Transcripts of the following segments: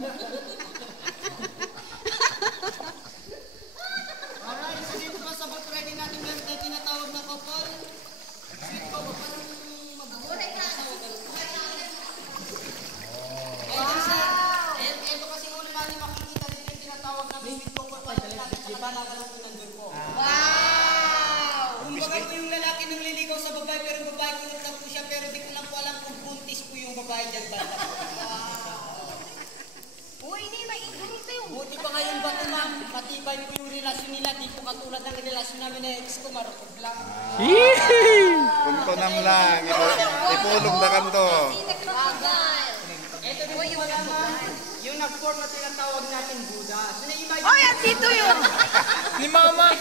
Alright, so dito pa sa boat ready natin meron tayo tinatawag na couple. Sweet po, parang mabuhay ka. Ito kasi ulo namin makikita dito yung tinatawag na sweet couple. Wow! Kumbaga po yung lalaki nang liligaw sa babae pero babae kulot lang po siya pero di ko lang po alam kung buntis po yung babae dyan bata. Uy, hindi, maingunito yun. Buti pa ngayon ba ito ma'am? Matibay po yung relasyon nila. Di po katulad ng relasyon namin na ex ko, marupod lang. Punto nam lang. Ipulong na kanto. Ito din po wala ma'am. Yung nag-form na tinatawag natin Buddha. So na-imagine. Oh, yan, dito yun. Ni Mama.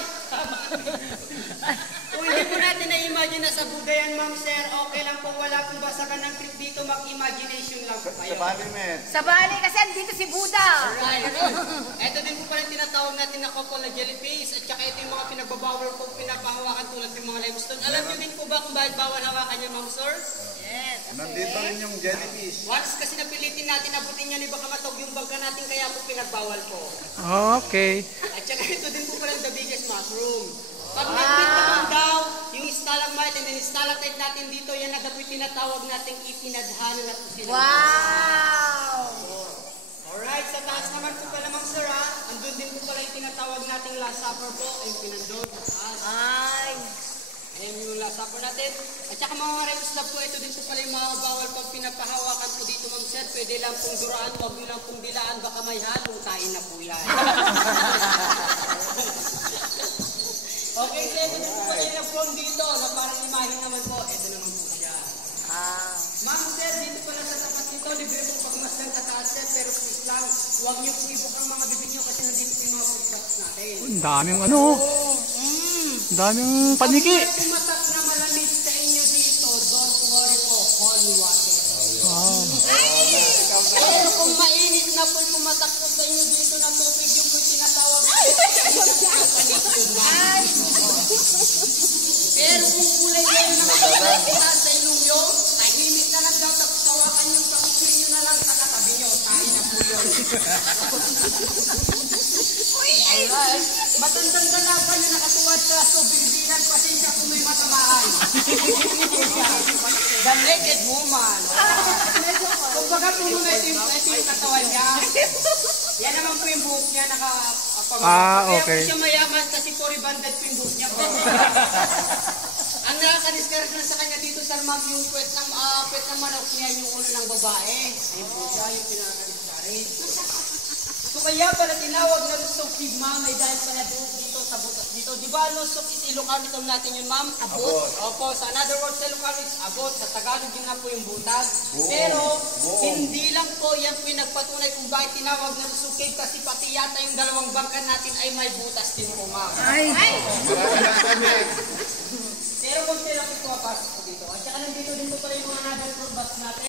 Kung hindi po natin na-imagine na sa Buddha yan ma'am sir, okay lang po wala pong basagan ng trip dito, mag-imagination lang po kayo. Sa Bali, met. Sa Bali, kasi andito si Buddha. Right. Ito din po pala tinatawag natin na couple na jellyfish at saka ito yung mga pinagbabawal po pinapahawakan tulad ng mga limestone. Alam niyo din po ba kung bakit bawal hawakan yan ma'am sir? Yes. Nandito rin yung jellyfish. Once kasi napilitin natin abutin yan, baka matog yung bangka natin kaya po pinagbawal po. Okay. At saka ito din po pala the biggest mushroom. Pag nag-meet naman daw, yung stalagmite and then stalactite natin dito, yan na dapat tinatawag nating itinadhana na po sila. Wow! Alright, sa taas naman po pala ma'am sir ha, andun din po pala yung tinatawag nating last supper po, ayun pinandun. Ay! Ayan yung last supper natin. At saka mga rems na po, ito din po pala yung mga bawal pag pinapahawakan po dito ma'am sir, pwede lang pong duraan, wag nyo lang pong dilaan, baka may halong kain na po yan. Okay, so ito din po pala yung nag-form dito na parang imahin naman po. Ito naman po siya. Ma'am sir, dito pala sa tapat nito, libre pong pagmasdan sa taas sir, pero please lang, huwag nyo po ibukang mga bibig nyo kasi nandito po yung mga footbox natin. Ang daming ano. Ang daming paniki. Kung may pumatak na malamig sa inyo dito, don't worry po, holy water. Pero kung mainit na po pumatak po sa inyo dito na tubig, yung po tinatawag na pero kung kulay kayo na makakita sa ilungyo, tahimik na lang daw tapos tawakan yung pakupin nyo na lang sa katabi nyo. Tayo na po yun. Alright. Matandang dalaga na nakatuwad sa so bilbilan, pasensya kung may matamaan. The naked woman. Kung baga po muna ito yung katawan niya. Yan naman po yung buhok niya Okay. Kaya po siya mayaman kasi po rebanded po yung buhok niya po. Ang nakaka-discourage na sa kanya dito sa ma'am yung puwet ng manok niya yung ulo ng babae. Ayun po siya yung pinaka-discourage. So kaya pala tinawag na lusok si ma'am ay dahil pala dito sa butas dito. Di ba lusok is Ilocano term natin yun ma'am? Abot. Opo, sa another word sa Ilocano is abot. Sa Tagalog yun na po yung butas. Pero hindi lang po yan po yung nagpatunay kung bakit tinawag na lusok cave kasi pati yata yung dalawang bangka natin ay may butas din po ma'am. Ay! Pero kung sila po papasok po dito. At saka nandito din po pala yung mga another bus natin.